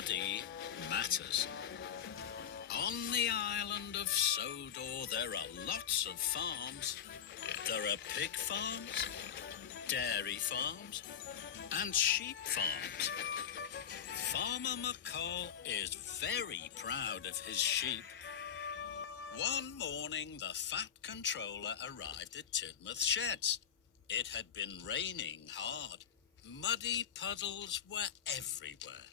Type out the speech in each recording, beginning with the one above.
muddy matters. On the island of Sodor, there are lots of farms. There are pig farms, dairy farms, and sheep farms. Farmer McCall is very proud of his sheep. One morning, the fat controller arrived at Tidmouth Sheds. It had been raining hard. Muddy puddles were everywhere.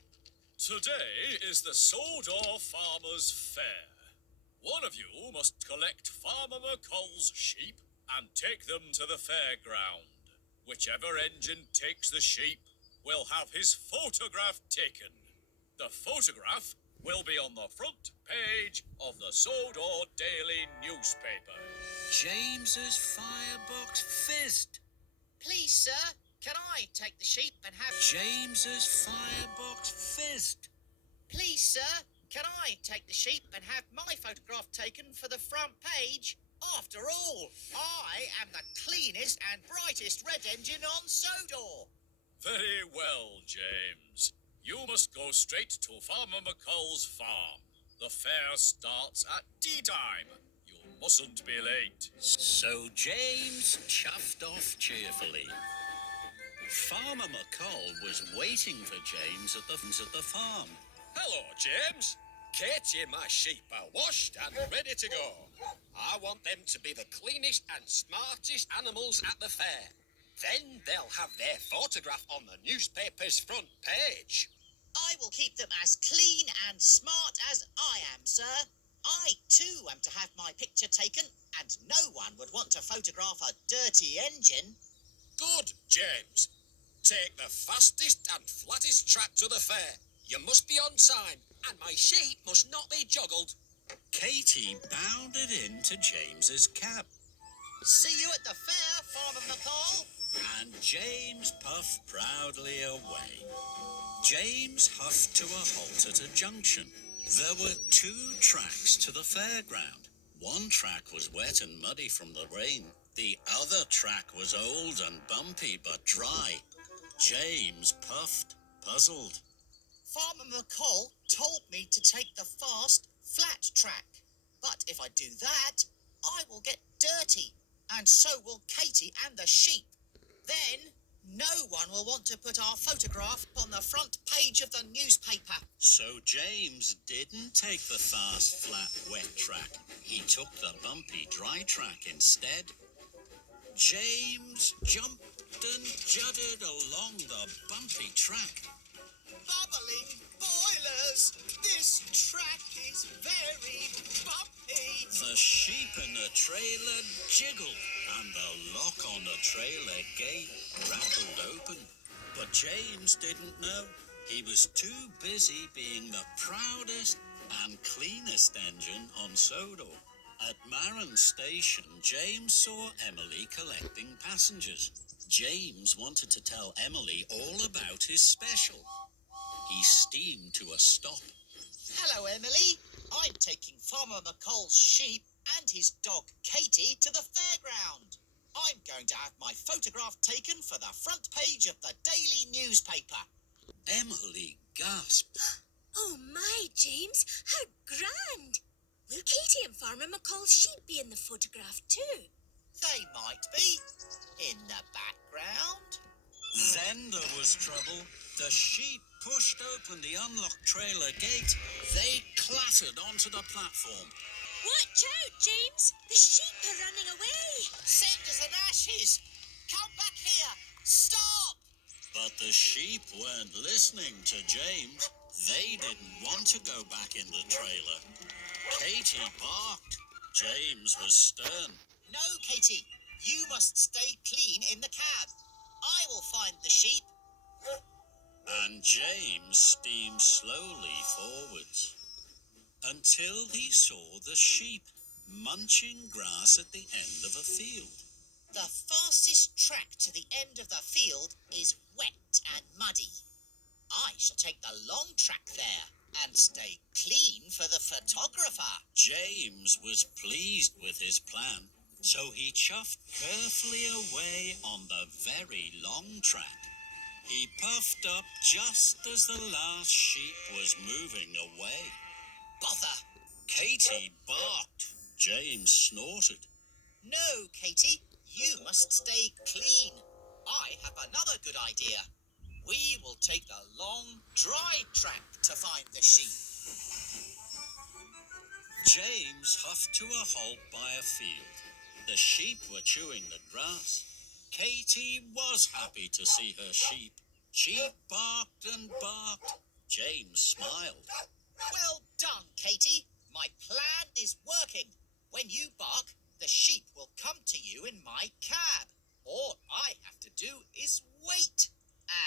Today is the Sodor Farmers' Fair. One of you must collect Farmer McColl's sheep and take them to the fairground. Whichever engine takes the sheep will have his photograph taken. The photograph will be on the front page of the Sodor Daily newspaper. James's firebox fizzed. Please, sir, can I take the sheep and have... James's firebox fizzed. Please, sir, can I take the sheep and have my photograph taken for the front page? After all, I am the cleanest and brightest red engine on Sodor. Very well, James. You must go straight to Farmer McColl's farm. The fair starts at tea time. You mustn't be late. So James chuffed off cheerfully. Farmer McColl was waiting for James at the farm. Hello, James. Katie and my sheep are washed and ready to go. I want them to be the cleanest and smartest animals at the fair. Then they'll have their photograph on the newspaper's front page. I will keep them as clean and smart as I am, sir. I, too, am to have my picture taken, and no one would want to photograph a dirty engine. Good, James. Take the fastest and flattest track to the fair. You must be on time, and my sheep must not be joggled. Katie bounded into James's cab. See you at the fair, Farmer McColl. And James puffed proudly away. James huffed to a halt at a junction. There were two tracks to the fairground. One track was wet and muddy from the rain. The other track was old and bumpy but dry. James puffed, puzzled. Farmer McColl told me to take the fast, flat track. But if I do that, I will get dirty, and so will Katie and the sheep. Then, no one will want to put our photograph on the front page of the newspaper. So James didn't take the fast, flat, wet track. He took the bumpy, dry track instead. James jumped and jutted along the bumpy track. Bubbling boilers! This track is very bumpy! The sheep in the trailer jiggled, and the lock on the trailer gate rattled open. But James didn't know. He was too busy being the proudest and cleanest engine on Sodor. At Maron Station, James saw Emily collecting passengers. James wanted to tell Emily all about his special. He steamed to a stop. Hello, Emily. I'm taking Farmer McColl's sheep and his dog Katie to the fairground. I'm going to have my photograph taken for the front page of the daily newspaper. Emily gasped. Oh my, James, how grand! Will Katie and Farmer McColl's sheep be in the photograph too? They might be in the background. Then there was trouble. The sheep pushed open the unlocked trailer gate. They clattered onto the platform. Watch out, James! The sheep are running away! Cinders and ashes! Come back here! Stop! But the sheep weren't listening to James. They didn't want to go back in the trailer. Katie barked. James was stern. No, Katie. You must stay clean in the cab. I will find the sheep. And James steamed slowly forwards until he saw the sheep munching grass at the end of a field. The fastest track to the end of the field is wet and muddy. I shall take the long track there and stay clean for the photographer. James was pleased with his plan, so he chuffed carefully away on the very long track. He puffed up just as the last sheep was moving away. Bother! Katy barked. James snorted. No, Katy, you must stay clean. I have another good idea. We will take the long, dry track to find the sheep. James huffed to a halt by a field. The sheep were chewing the grass. Katy was happy to see her sheep. She barked and barked. James smiled. Well done, Katy. My plan is working. When you bark, the sheep will come to you in my cab. All I have to do is wait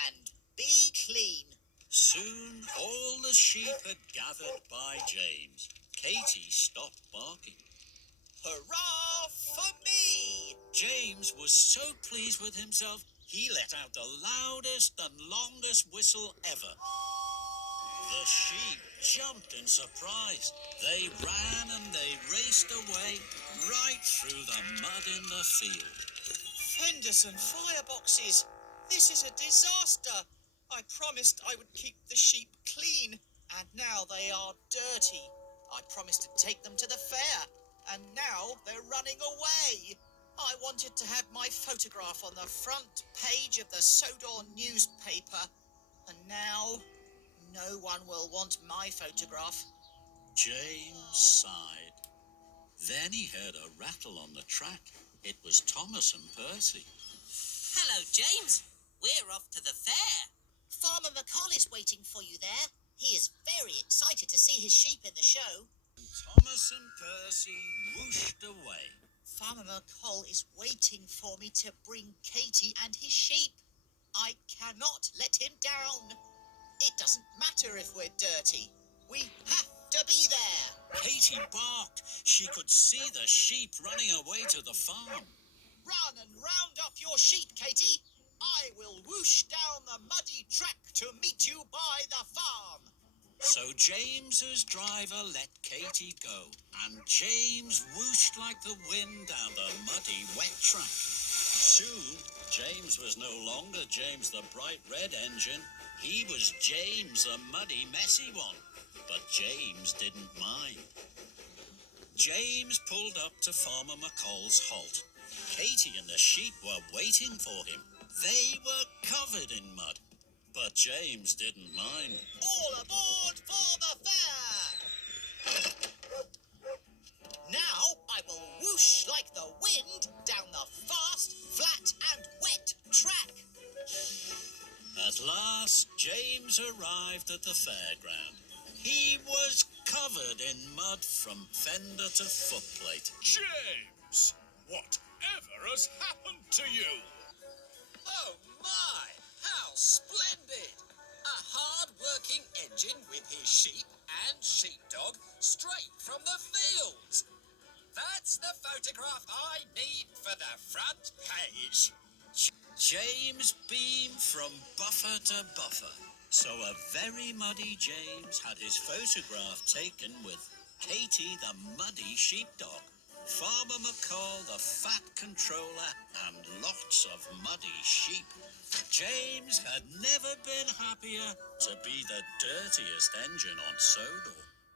and be clean. Soon all the sheep had gathered by James. Katy stopped barking. Hurrah for me! James was so pleased with himself, he let out the loudest and longest whistle ever. The sheep jumped in surprise. They ran and they raced away, right through the mud in the field. Fenders and fireboxes. This is a disaster. I promised I would keep the sheep clean, and now they are dirty. I promised to take them to the fair, and now they're running away. I wanted to have my photograph on the front page of the Sodor newspaper, and now no one will want my photograph. James sighed. Then he heard a rattle on the track. It was Thomas and Percy. Hello, James. We're off to the fair. Farmer McColl is waiting for you there. He is very excited to see his sheep in the show. Thomas and Percy whooshed away. Farmer McColl is waiting for me to bring Katy and his sheep. I cannot let him down. It doesn't matter if we're dirty. We have to be there. Katy barked. She could see the sheep running away to the farm. Run and round up your sheep, Katy. I will whoosh down the muddy track to meet you by the farm. So James's driver let Katy go, and James whooshed like the wind down the muddy, wet track. Soon, James was no longer James the bright red engine. He was James the muddy, messy one. But James didn't mind. James pulled up to Farmer McColl's halt. Katy and the sheep were waiting for him. They were covered in mud. But James didn't mind. All aboard for the fair! Now I will whoosh like the wind down the fast, flat and wet track. At last, James arrived at the fairground. He was covered in mud from fender to footplate. James, whatever has happened to you? Oh my, how splendid! A hard-working engine with his sheep and sheepdog straight from the fields. That's the photograph I need for the front page. James beamed from buffer to buffer. So a very muddy James had his photograph taken with Katy the muddy sheepdog, Farmer McColl the fat controller, and lots of muddy sheep. James had never been happier to be the dirtiest engine on Sodor.